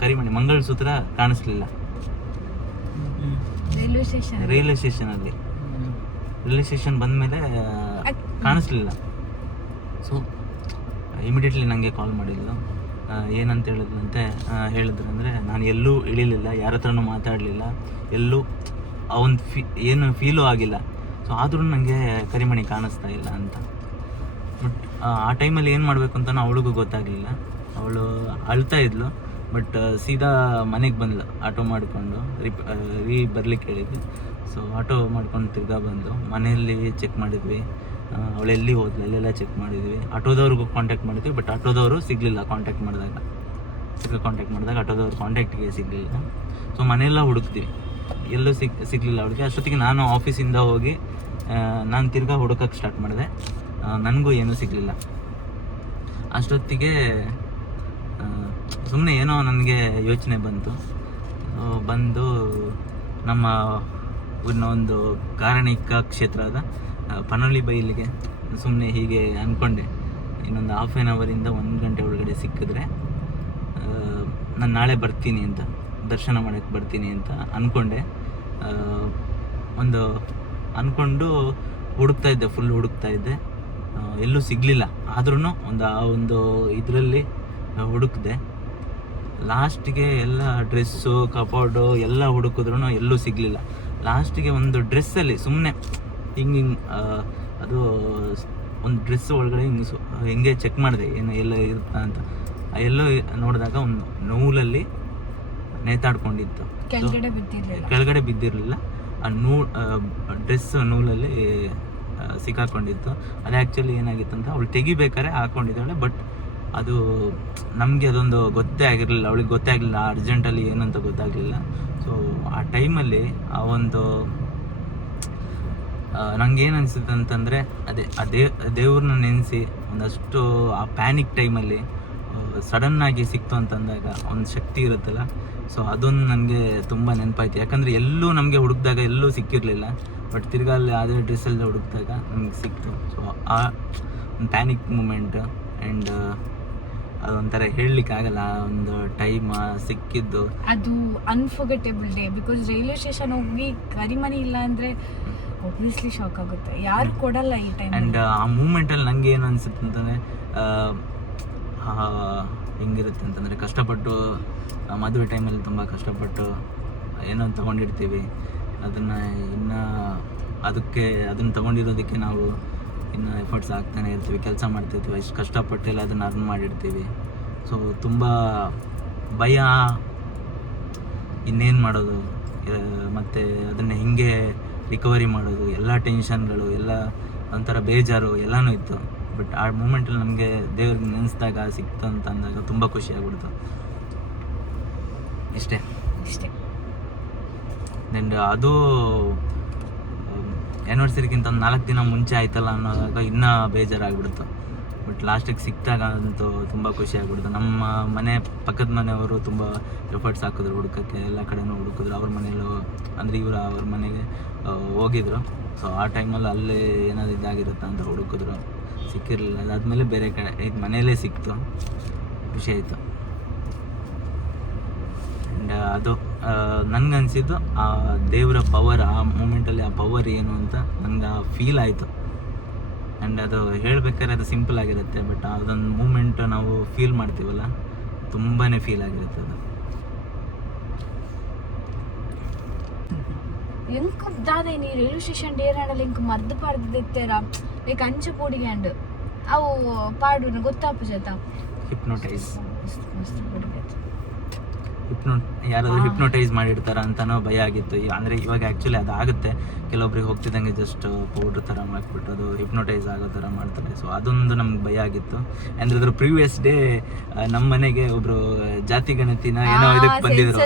ಕರಿಮಣಿ ಮಂಗಳಸೂತ್ರ ಕಾಣಿಸ್ಲಿಲ್ಲ ರೈಲ್ವೆ ಸ್ಟೇಷನಲ್ಲಿ. ರೈಲ್ವೆ ಸ್ಟೇಷನ್ ಬಂದಮೇಲೆ ಕಾಣಿಸ್ಲಿಲ್ಲ. ಸೊ ಇಮಿಡಿಯೇಟ್ಲಿ ನನಗೆ ಕಾಲ್ ಮಾಡಿದ್ಲು. ಏನಂತ ಹೇಳಿದ್ರಂದರೆ ನಾನು ಎಲ್ಲೂ ಇಳಿಲಿಲ್ಲ, ಯಾರ ಹತ್ರನೂ ಮಾತಾಡಲಿಲ್ಲ, ಎಲ್ಲೂ ಏನು ಫೀಲೂ ಆಗಿಲ್ಲ. ಸೊ ಆದ್ರೂ ನನಗೆ ಕರಿಮಣಿ ಕಾಣಿಸ್ತಾ ಇಲ್ಲ ಅಂತ. ಬಟ್ ಆ ಟೈಮಲ್ಲಿ ಏನು ಮಾಡಬೇಕು ಅಂತ ಅವಳಿಗೂ ಗೊತ್ತಾಗಲಿಲ್ಲ. ಅವಳು ಅಳ್ತಾ ಇದ್ಲು. ಬಟ್ ಸೀದಾ ಮನೆಗೆ ಬಂದ್ಲು ಆಟೋ ಮಾಡಿಕೊಂಡು. ಬರಲಿಕ್ಕೆ ಹೇಳಿದ್ವಿ. ಸೊ ಆಟೋ ಮಾಡ್ಕೊಂಡು ತಿರ್ಗಾ ಬಂದು ಮನೆಯಲ್ಲಿ ಚೆಕ್ ಮಾಡಿದ್ವಿ, ಅವಳೆಲ್ಲಿ ಹೋದ್ಲು ಅಲ್ಲೆಲ್ಲ ಚೆಕ್ ಮಾಡಿದ್ವಿ. ಆಟೋದವ್ರಿಗೂ ಕಾಂಟ್ಯಾಕ್ಟ್ ಮಾಡಿದ್ವಿ, ಬಟ್ ಆಟೋದವರು ಸಿಗಲಿಲ್ಲ. ಕಾಂಟ್ಯಾಕ್ಟ್ ಮಾಡಿದಾಗ ಆಟೋದವ್ರು ಕಾಂಟ್ಯಾಕ್ಟಿಗೆ ಸಿಗಲಿಲ್ಲ. ಸೊ ಮನೆಯೆಲ್ಲ ಹುಡುಕ್ತೀವಿ, ಎಲ್ಲೂ ಸಿಗಲಿಲ್ಲ ಅವಳಿಗೆ. ಅಷ್ಟೊತ್ತಿಗೆ ನಾನು ಆಫೀಸಿಂದ ಹೋಗಿ ನಾನು ತಿರ್ಗಾ ಹುಡುಕಕ್ಕೆ ಸ್ಟಾರ್ಟ್ ಮಾಡಿದೆ. ನನಗೂ ಏನೂ ಸಿಗಲಿಲ್ಲ. ಅಷ್ಟೊತ್ತಿಗೆ ಸುಮ್ಮನೆ ಏನೋ ನನಗೆ ಯೋಚನೆ ಬಂದು ನಮ್ಮ ಊರಿನ ಒಂದು ಕಾರಣಿಕ ಕ್ಷೇತ್ರದ ಪನೋಲಿ ಬೈಲಿಗೆ ಸುಮ್ಮನೆ ಹೀಗೆ ಅಂದ್ಕೊಂಡೆ, ಇನ್ನೊಂದು 1/2 hour-ಇಂದ 1 ಗಂಟೆ ಒಳಗಡೆ ಸಿಕ್ಕಿದ್ರೆ ನಾನು ನಾಳೆ ಬರ್ತೀನಿ ಅಂತ, ದರ್ಶನ ಮಾಡೋಕ್ಕೆ ಬರ್ತೀನಿ ಅಂತ ಅಂದ್ಕೊಂಡೆ. ಅಂದ್ಕೊಂಡು ಫುಲ್ ಹುಡುಕ್ತಾ ಇದ್ದೆ, ಎಲ್ಲೂ ಸಿಗಲಿಲ್ಲ. ಆದ್ರೂ ಒಂದು ಇದರಲ್ಲಿ ಹುಡುಕಿದೆ. ಲಾಸ್ಟಿಗೆ ಎಲ್ಲ ಡ್ರೆಸ್ಸು ಕಬೋರ್ಡು ಎಲ್ಲ ಹುಡುಕಿದ್ರೂ ಎಲ್ಲೂ ಸಿಗಲಿಲ್ಲ. ಲಾಸ್ಟಿಗೆ ಒಂದು ಡ್ರೆಸ್ಸಲ್ಲಿ ಸುಮ್ಮನೆ ಹಿಂಗೆ ಅದು ಒಂದು ಡ್ರೆಸ್ ಒಳಗಡೆ ಹಿಂಗೆ ಚೆಕ್ ಮಾಡಿದೆ ಏನು ಎಲ್ಲ ಇರುತ್ತಾ ಅಂತ. ಎಲ್ಲೋ ನೋಡಿದಾಗ ಒಂದು ನೂಲಲ್ಲಿ ನೇತಾಡ್ಕೊಂಡಿತ್ತು, ಕೆಳಗಡೆ ಬಿದ್ದಿರಲಿಲ್ಲ. ಆ ಡ್ರೆಸ್ ನೂಲಲ್ಲಿ ಸಿಕ್ಕಾಕೊಂಡಿತ್ತು. ಅದು ಆ್ಯಕ್ಚುಲಿ ಏನಾಗಿತ್ತು ಅಂತ ಅವಳು ತೆಗಿಬೇಕಾದ್ರೆ ಹಾಕ್ಕೊಂಡಿದ್ದಾಳೆ. ಬಟ್ ಅದು ನಮಗೆ ಅದೊಂದು ಗೊತ್ತೇ ಆಗಿರಲಿಲ್ಲ, ಅವಳಿಗೆ ಗೊತ್ತೇ ಆಗಲಿಲ್ಲ, ಅರ್ಜೆಂಟಲ್ಲಿ ಏನಂತ ಗೊತ್ತಾಗಲಿಲ್ಲ. ಸೊ ಆ ಟೈಮಲ್ಲಿ ಆ ಒಂದು ನಂಗೇನು ಅನಿಸುತ್ತೆ ಅಂತಂದರೆ ಅದೇ ದೇವ್ರನ್ನ ನೆನೆಸಿ ಒಂದಷ್ಟು ಆ ಪ್ಯಾನಿಕ್ ಟೈಮಲ್ಲಿ ಸಡನ್ನಾಗಿ ಸಿಕ್ತು ಅಂತಂದಾಗ ಒಂದು ಶಕ್ತಿ ಇರುತ್ತಲ್ಲ, ಸೊ ಅದೊಂದು ನನಗೆ ತುಂಬ ನೆನಪಾಯ್ತು. ಯಾಕಂದರೆ ಎಲ್ಲೂ ನಮಗೆ ಹುಡುಕಿದಾಗ ಎಲ್ಲೂ ಸಿಕ್ಕಿರಲಿಲ್ಲ, ಬಟ್ ತಿರ್ಗಾ ಅಲ್ಲಿ ಅದೇ ಡ್ರೆಸ್ಸಲ್ಲಿ ಹುಡುಕಿದಾಗ ನಮಗೆ ಸಿಕ್ತು. ಸೊ ಆ ಒಂದು ಪ್ಯಾನಿಕ್ ಮೂಮೆಂಟ್ ಆ್ಯಂಡ್ ಅದೊಂಥರ ಹೇಳಲಿಕ್ಕಾಗಲ್ಲ, ಒಂದು ಟೈಮ್ ಸಿಕ್ಕಿದ್ದು ಅದು unforgettable day. Because railway station ಹೋಗಿ ಕರಿಮನಿ ಇಲ್ಲ ಅಂದರೆ ಒಬ್ವಿಯಸ್ಲಿ ಶಾಕ್ ಆಗುತ್ತೆ, ಯಾರು ಕೊಡಲ್ಲ ಈ ಟೈಮ್. ಆ್ಯಂಡ್ ಆ ಮೂಮೆಂಟಲ್ಲಿ ನನಗೆ ಏನು ಅನಿಸುತ್ತೆ ಅಂತಂದರೆ ಹೆಂಗಿರುತ್ತೆ ಅಂತಂದರೆ ಕಷ್ಟಪಟ್ಟು ಮದುವೆ ಟೈಮಲ್ಲಿ ತುಂಬ ಕಷ್ಟಪಟ್ಟು ಏನೋ ತೊಗೊಂಡಿರ್ತೀವಿ, ಅದನ್ನು ಇನ್ನು ಅದನ್ನು ತೊಗೊಂಡಿರೋದಕ್ಕೆ ನಾವು ಇನ್ನು ಎಫರ್ಟ್ಸ್ ಆಗ್ತಾನೆ ಇರ್ತೀವಿ, ಕೆಲಸ ಮಾಡ್ತಿರ್ತೀವಿ, ಎಷ್ಟು ಕಷ್ಟಪಟ್ಟಿಲ್ಲ ಅದನ್ನು ಅರ್ನ್ ಮಾಡಿರ್ತೀವಿ. ಸೊ ತುಂಬ ಭಯ, ಇನ್ನೇನು ಮಾಡೋದು ಮತ್ತು ಅದನ್ನು ಹಿಂಗೆ ರಿಕವರಿ ಮಾಡೋದು, ಎಲ್ಲ ಟೆನ್ಷನ್ಗಳು, ಎಲ್ಲ ಒಂಥರ ಬೇಜಾರು ಎಲ್ಲನೂ ಇತ್ತು. ಬಟ್ ಆ ಮೂಮೆಂಟಲ್ಲಿ ನಮಗೆ ದೇವ್ರಿಗೆ ನೆನೆಸಿದಾಗ ಸಿಕ್ತು ಅಂತ ಅಂದಾಗ ತುಂಬ ಖುಷಿ ಆಗ್ಬಿಡ್ತು. ಇಷ್ಟೇ. ಆ್ಯಂಡ್ ಅದು ಆ್ಯನಿವರ್ಸರಿಗಿಂತ ಒಂದು 4 ದಿನ ಮುಂಚೆ ಆಯ್ತಲ್ಲ ಅನ್ನೋದಾಗ ಇನ್ನೂ ಬೇಜಾರಾಗ್ಬಿಡ್ತು. ಬಟ್ ಲಾಸ್ಟಿಗೆ ಸಿಕ್ಕಿದಾಗ ಅಂತೂ ತುಂಬ ಖುಷಿ ಆಗ್ಬಿಡ್ತು. ನಮ್ಮ ಮನೆ ಪಕ್ಕದ ಮನೆಯವರು ತುಂಬ ಎಫರ್ಟ್ಸ್ ಹಾಕಿದ್ರು ಹುಡುಕಕ್ಕೆ, ಎಲ್ಲ ಕಡೆನೂ ಹುಡುಕಿದ್ರು. ಅವ್ರ ಮನೆಯಲ್ಲೂ ಅಂದರೆ ಅವ್ರ ಮನೆಗೆ ಹೋಗಿದ್ರು. ಸೊ ಆ ಟೈಮಲ್ಲಿ ಅಲ್ಲೇ ಏನಾದ್ರು ಇದಾಗಿರುತ್ತೆ ಅಂತ ಹುಡುಕಿದ್ರು, ಸಿಕ್ಕಿರಲಿಲ್ಲ. ಅದಾದಮೇಲೆ ಬೇರೆ ಕಡೆ ಮನೆಯಲ್ಲೇ ಸಿಕ್ತು, ಖುಷಿ ಆಯಿತು. ಆ್ಯಂಡ್ ಅದು ನನಗನ್ಸಿದ್ದು ಆ ದೇವರ ಪವರ್, ಆ ಮೂಮೆಂಟಲ್ಲಿ ಆ ಪವರ್ ಏನು ಅಂತ ನನಗೆ ಆ ಫೀಲ್ ಆಯಿತು. ಆ್ಯಂಡ್ ಅದು ಹೇಳ್ಬೇಕಾದ್ರೆ ಅದು ಸಿಂಪಲ್ ಆಗಿರುತ್ತೆ, ಬಟ್ ಅದೊಂದು ಮೂಮೆಂಟ್ ನಾವು ಫೀಲ್ ಮಾಡ್ತೀವಲ್ಲ, ತುಂಬಾ ಫೀಲ್ ಆಗಿರುತ್ತೆ ಅದು. ಎಂಕ ದಾದ ನೀ ರೈಲ್ವೆ ಸ್ಟೇಷನ್ ಡೇರಾಡಲ್ಲಿ ಎಂಕ ಮರ್ದು ಪಾಡ್ದಿತ್ತೇರ ಲೈಕ್ ಅಂಚೆ ಪೋಡಿಗ್ಯಾಂಡ್ ಅವು ಪಾಡು ಗೊತ್ತಾಪು ಜತ ಹಿಪ್ನೋಟೈಸ್ ಯಾರಾದರೂ ಹಿಪ್ನೋಟೈಸ್ ಮಾಡಿರ್ತಾರ ಅಂತನೋ ಭಯ ಆಗಿತ್ತು. ಅಂದರೆ ಇವಾಗ ಆ್ಯಕ್ಚುಲಿ ಅದಾಗುತ್ತೆ, ಕೆಲವೊಬ್ರಿಗೆ ಹೋಗ್ತಿದ್ದಂಗೆ ಜಸ್ಟ್ ಪೌಡ್ರ್ ಥರ ಹಾಕ್ಬಿಟ್ಟು ಅದು ಹಿಪ್ನೋಟೈಸ್ ಆಗೋ ಥರ ಮಾಡ್ತಾರೆ. ಸೊ ಅದೊಂದು ನಮ್ಗೆ ಭಯ ಆಗಿತ್ತು. ಅಂದರೆ ಅದ್ರ ಪ್ರೀವಿಯಸ್ ಡೇ ನಮ್ಮ ಮನೆಗೆ ಒಬ್ರು ಜಾತಿ ಗಣತಿನ ಏನೋ ಇದಕ್ಕೆ ಬಂದಿದ್ರು,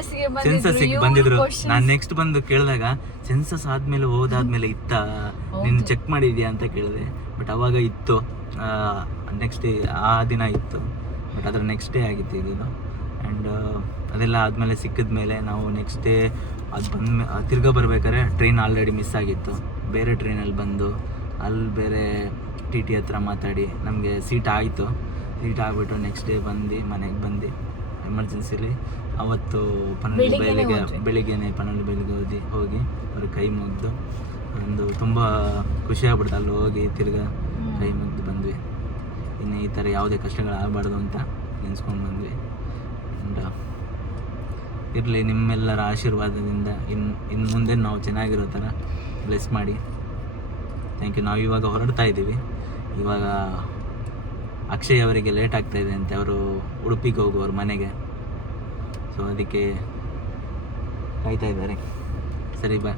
ಸೆನ್ಸಸ್ಸಿಗೆ ಬಂದಿದ್ರು. ನಾನು ನೆಕ್ಸ್ಟ್ ಬಂದು ಕೇಳಿದಾಗ ಸೆನ್ಸಸ್ ಆದಮೇಲೆ ಹೋದಾದ್ಮೇಲೆ ಇತ್ತಾ, ನೀನು ಚೆಕ್ ಮಾಡಿದ್ಯಾ ಅಂತ ಕೇಳಿದೆ. ಬಟ್ ಅವಾಗ ಇತ್ತು, ನೆಕ್ಸ್ಟ್ ಡೇ ಆ ದಿನ ಇತ್ತು. ಬಟ್ ಅದರ ನೆಕ್ಸ್ಟ್ ಡೇ ಆಗಿತ್ತು ಇದು. ಆ್ಯಂಡ್ ಅದೆಲ್ಲ ಆದಮೇಲೆ ಸಿಕ್ಕಿದ ಮೇಲೆ ನಾವು ನೆಕ್ಸ್ಟ್ ಡೇ ಅದು ತಿರ್ಗಾ ಬರ್ಬೇಕಾದ್ರೆ ಟ್ರೈನ್ ಆಲ್ರೆಡಿ ಮಿಸ್ ಆಗಿತ್ತು. ಬೇರೆ ಟ್ರೈನಲ್ಲಿ ಬಂದು ಅಲ್ಲಿ ಬೇರೆ ಟಿ ಟಿ ಹತ್ರ ಮಾತಾಡಿ ನಮಗೆ ಸೀಟ್ ಆಯಿತು. ಸೀಟ್ ಆಗಿಬಿಟ್ಟು ನೆಕ್ಸ್ಟ್ ಡೇ ಮನೆಗೆ ಬಂದು ಎಮರ್ಜೆನ್ಸಿಲಿ ಅವತ್ತು ಪನೋಲಿ ಬೈಲಿಗೆ ಹೋಗಿ ಅವ್ರಿಗೆ ಕೈ ಮುಗಿದು ಒಂದು ತುಂಬ ಖುಷಿ ಆಗ್ಬಿಡ್ತು. ಅಲ್ಲಿ ಹೋಗಿ ತಿರ್ಗಾ ಕೈ ಮುಗಿದು ಬಂದ್ವಿ. ಇನ್ನು ಈ ಥರ ಯಾವುದೇ ಕಷ್ಟಗಳು ಆಗಬಾರ್ದು ಅಂತ ನೆನೆಸ್ಕೊಂಡು ಬಂದ್ವಿ. ಆ್ಯಂಡ್ ಇರಲಿ, ನಿಮ್ಮೆಲ್ಲರ ಆಶೀರ್ವಾದದಿಂದ ಇನ್ನು ಮುಂದೆ ನಾವು ಚೆನ್ನಾಗಿರೋ ಥರ ಬ್ಲೆಸ್ ಮಾಡಿ. Thank you. ನಾವು ಇವಾಗ ಹೊರಡ್ತಾ ಇದ್ದೀವಿ. ಇವಾಗ ಅಕ್ಷಯ್ ಅವರಿಗೆ ಲೇಟ್ ಆಗ್ತಾಯಿದೆ ಅಂತೆ, ಅವರು ಉಡುಪಿಗೆ ಹೋಗುವವ್ರ ಮನೆಗೆ. ಸೊ ಅದಕ್ಕೆ ಕಾಯ್ತಾ ಇದ್ದಾರೆ. ಸರಿ ಬಾಯ್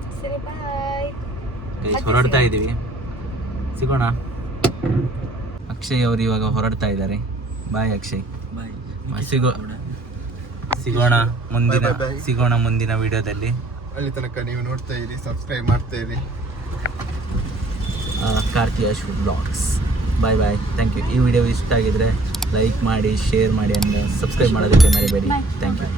ಗೈಸ್, ಹೊರಡ್ತಾ ಇದ್ದೀವಿ, ಸಿಗೋಣ. ಅಕ್ಷಯ್ ಅವರು ಇವಾಗ ಹೊರಡ್ತಾ ಇದ್ದಾರೆ. ಬಾಯ್ ಅಕ್ಷಯ್. ಸಿಗೋಣ ಮುಂದಿನ ವಿಡಿಯೋದಲ್ಲಿ. ಅಲ್ಲಿ ತನಕ ನೀವು ನೋಡ್ತಾ ಇರಿ, ಸಬ್ಸ್ಕ್ರೈಬ್ ಮಾಡ್ತಾ ಇರಿ. Karthiyash vlogs. Bye bye, thank you. ಈ ವಿಡಿಯೋ ಇಷ್ಟ ಆಗಿದ್ರೆ ಲೈಕ್ ಮಾಡಿ, ಶೇರ್ ಮಾಡಿ, ಆ್ಯಂಡ್ ಸಬ್ಸ್ಕ್ರೈಬ್ ಮಾಡೋದಕ್ಕೆ ಮರಿಬೇಡಿ. Thank you.